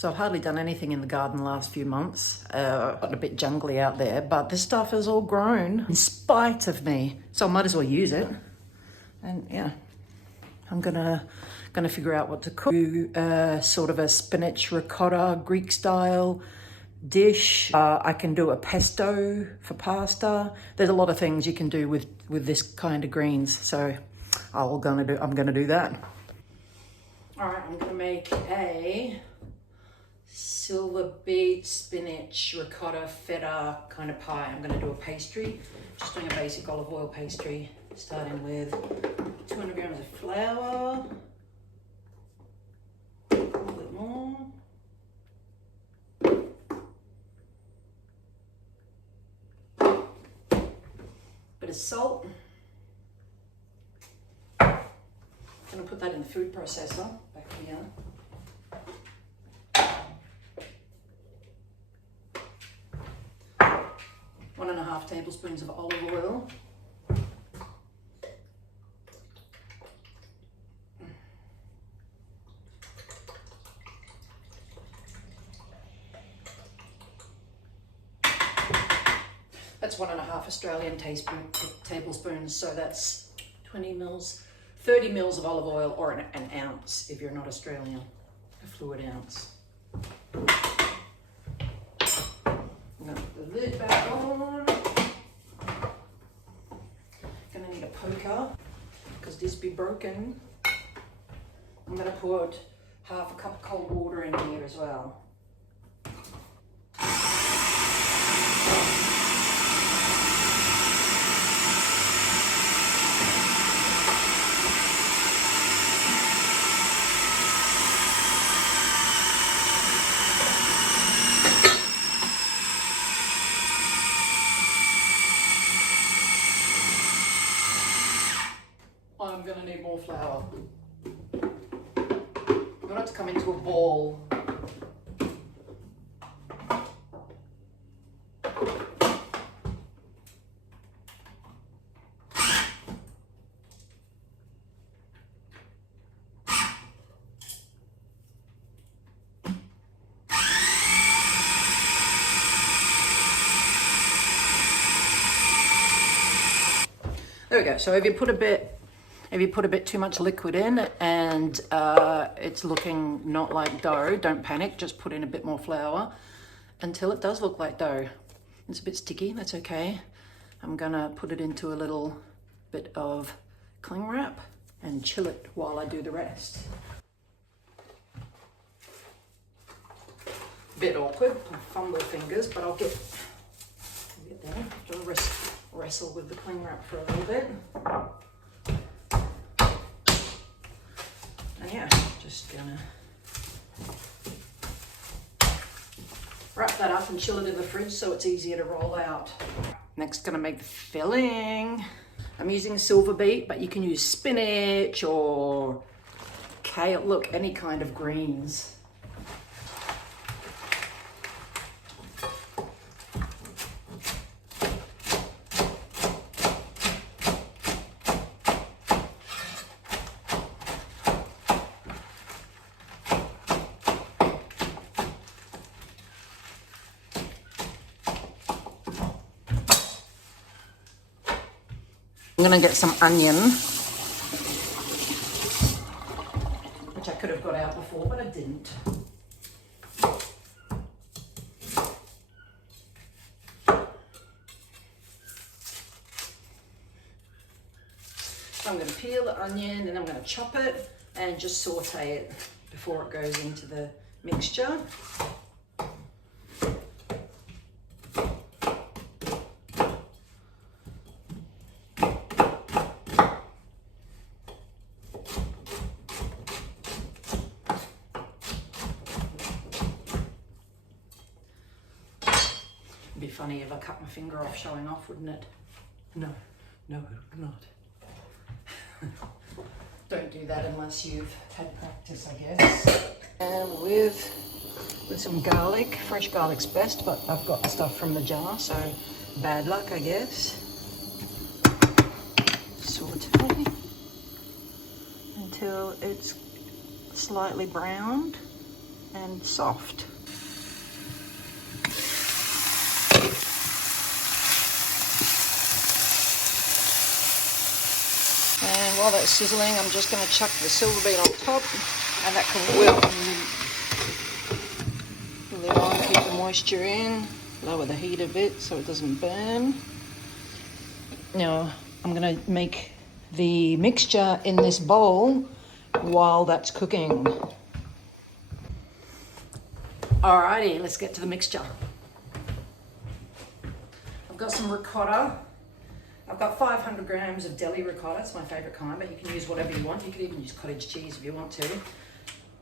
So I've hardly done anything in the garden the last few months. Gotten a bit jungly out there, but this stuff is all grown in spite of me. So I might as well use it. And yeah, I'm gonna figure out what to cook. Sort of a spinach ricotta Greek style dish. I can do a pesto for pasta. There's a lot of things you can do with this kind of greens. So I'm gonna do that. All right, I'm gonna make a Silverbeet spinach ricotta feta kind of pie. I'm going to do a pastry, just doing a basic olive oil pastry, starting with 200 grams of flour, a little bit more, bit of salt. I'm going to put that in the food processor back here. 1.5 tablespoons of olive oil. That's 1.5 Australian tablespoons, so that's 20 mils, 30 mils of olive oil, or an ounce if you're not Australian, a fluid ounce. I'm going to put the lid back on. Going to need a poker because this be broken. I'm going to put half a cup of cold water in here as well. I'm going to need more flour. I want it to come into a ball. There we go. So if you put a bit too much liquid in and it's looking not like dough, don't panic, just put in a bit more flour until it does look like dough. It's a bit sticky, that's okay. I'm gonna put it into a little bit of cling wrap and chill it while I do the rest. Bit awkward, fumble fingers, but I'll get there. Just wrestle with the cling wrap for a little bit. And yeah, just gonna wrap that up and chill it in the fridge so it's easier to roll out. Next, gonna make the filling. I'm using Silverbeet, but you can use spinach or kale, look, any kind of greens. I'm gonna get some onion, which I could have got out before, but I didn't. So I'm gonna peel the onion and I'm gonna chop it and just saute it before it goes into the mixture. It'd be funny if I cut my finger off showing off, wouldn't it? No, it would not. Don't do that unless you've had practice, I guess. And with some garlic, fresh garlic's best, but I've got the stuff from the jar, so bad luck, I guess. Saute until it's slightly browned. and soft. And while that's sizzling, I'm just going to chuck the silver beet on top, and that can wilt and lid on, keep the moisture in, lower the heat a bit so it doesn't burn. Now I'm going to make the mixture in this bowl while that's cooking. Alrighty, let's get to the mixture. I've got some ricotta. I've got 500 grams of deli ricotta. It's my favorite kind, but you can use whatever you want. You could even use cottage cheese if you want to.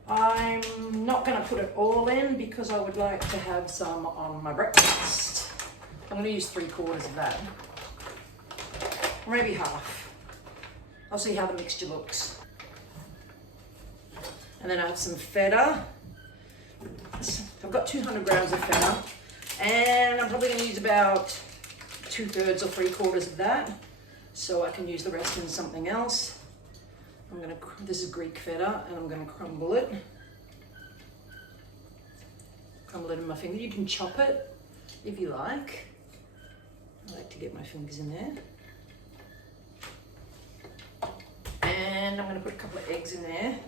I'm not going to put it all in because I would like to have some on my breakfast. I'm going to use 3/4 of that, or maybe half. I'll see how the mixture looks. And then I have some feta. I've got 200 grams of feta, and I'm probably going to use about 2/3 or 3/4 of that, so I can use the rest in something else. This is Greek feta, and I'm going to crumble it. Crumble it in my finger. You can chop it if you like. I like to get my fingers in there. And I'm going to put a couple of eggs in there.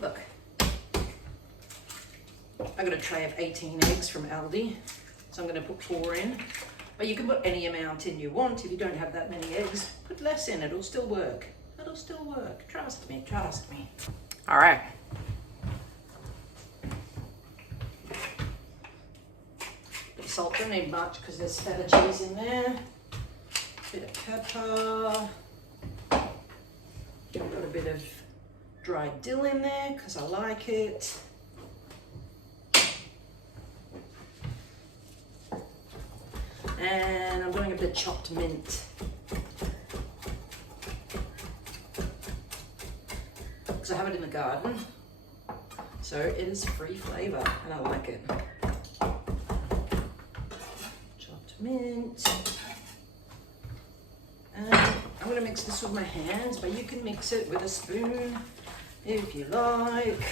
Look, I got a tray of 18 eggs from Aldi, so I'm going to put 4 in. But you can put any amount in you want. If you don't have that many eggs, put less in. It'll still work. It'll still work. Trust me. Trust me. All right. Salt, don't need much because there's feta cheese in there. Bit of pepper. Gonna put a bit of dried dill in there because I like it. And I'm doing a bit of chopped mint. Because I have it in the garden. So it is free flavor and I like it. Chopped mint. And I'm going to mix this with my hands, but you can mix it with a spoon if you like.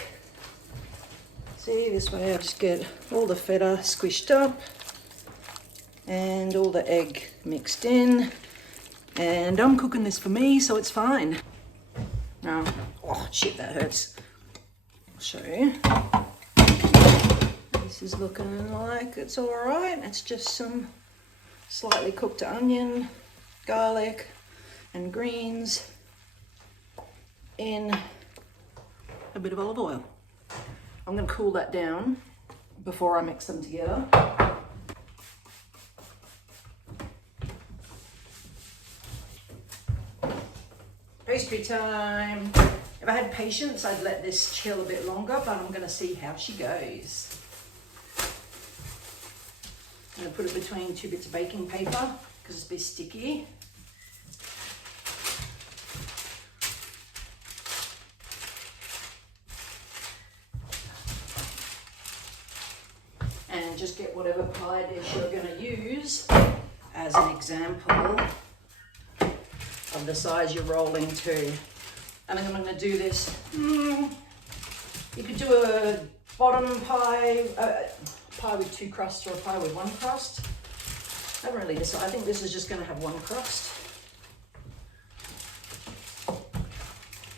See, this way I just get all the feta squished up and all the egg mixed in. And I'm cooking this for me, so it's fine. Now, oh shit, that hurts. I'll show you. This is looking like it's all right. It's just some slightly cooked onion, garlic, and greens in a bit of olive oil. I'm going to cool that down before I mix them together. Pastry time. If I had patience, I'd let this chill a bit longer, but I'm going to see how she goes. I'm going to put it between 2 bits of baking paper because it's a bit sticky. And just get whatever pie dish you're going to use as an example of the size you're rolling to. And then I'm going to do this. You could do a bottom pie, pie with 2 crusts or a pie with 1 crust. I haven't really decided. I think this is just going to have 1 crust.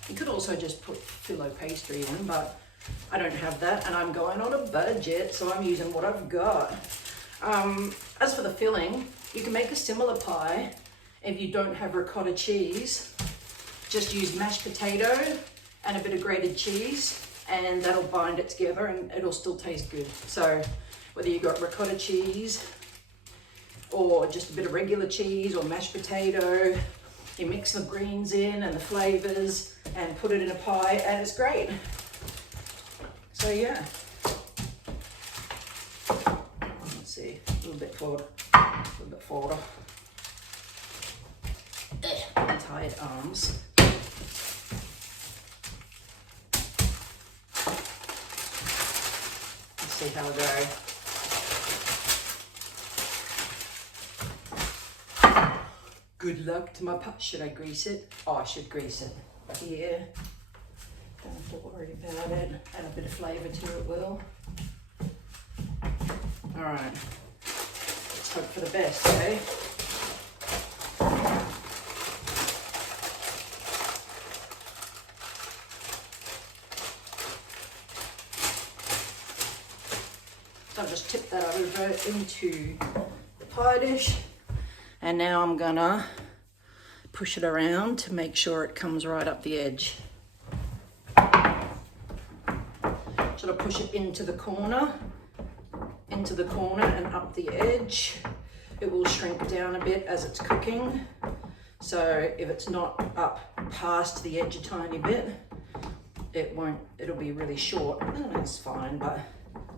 You could also just put filo pastry in, but I don't have that, and I'm going on a budget, so I'm using what I've got. As for the filling, you can make a similar pie if you don't have ricotta cheese. Just use mashed potato and a bit of grated cheese, and that'll bind it together and it'll still taste good. So whether you got ricotta cheese or just a bit of regular cheese or mashed potato, you mix the greens in and the flavors and put it in a pie, and it's great. So yeah, let's see, a little bit forward. My tired arms. Let's see how I go. Good luck to my pot. Should I grease it? Oh, I should grease it. Yeah. Don't have to worry about it. Add a bit of flavour to it, will. Alright. Let's hope for the best, eh? So I've just tipped that over into the pie dish. And now I'm gonna push it around to make sure it comes right up the edge. Sort of push it into the corner and up the edge. It will shrink down a bit as it's cooking. So if it's not up past the edge a tiny bit, it'll be really short. And that's fine, but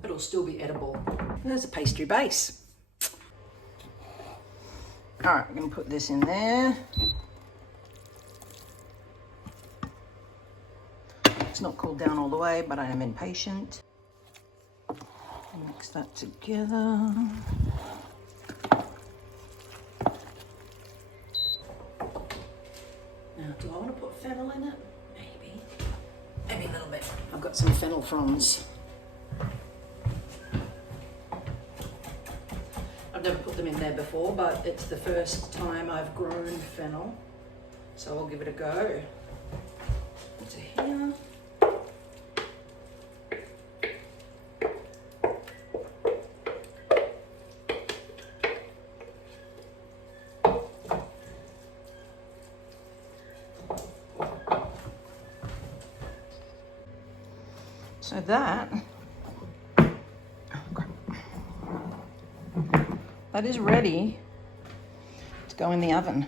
it'll still be edible. There's a pastry base. All right, we're gonna put this in there. It's not cooled down all the way, but I am impatient. Mix that together. Now, do I want to put fennel in it? Maybe a little bit. I've got some fennel fronds. I've never put them in there before, but it's the first time I've grown fennel, so I'll give it a go. Into here. So that is ready to go in the oven.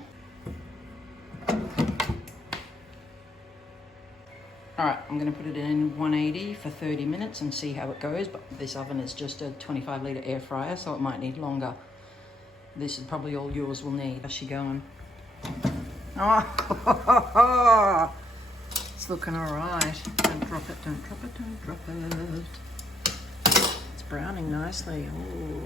All right, I'm gonna put it in 180 for 30 minutes and see how it goes, but this oven is just a 25-litre air fryer, so it might need longer. This is probably all yours will need. How's she going? Oh, it's looking all right. Don't drop it, don't drop it, don't drop it. It's browning nicely. Ooh.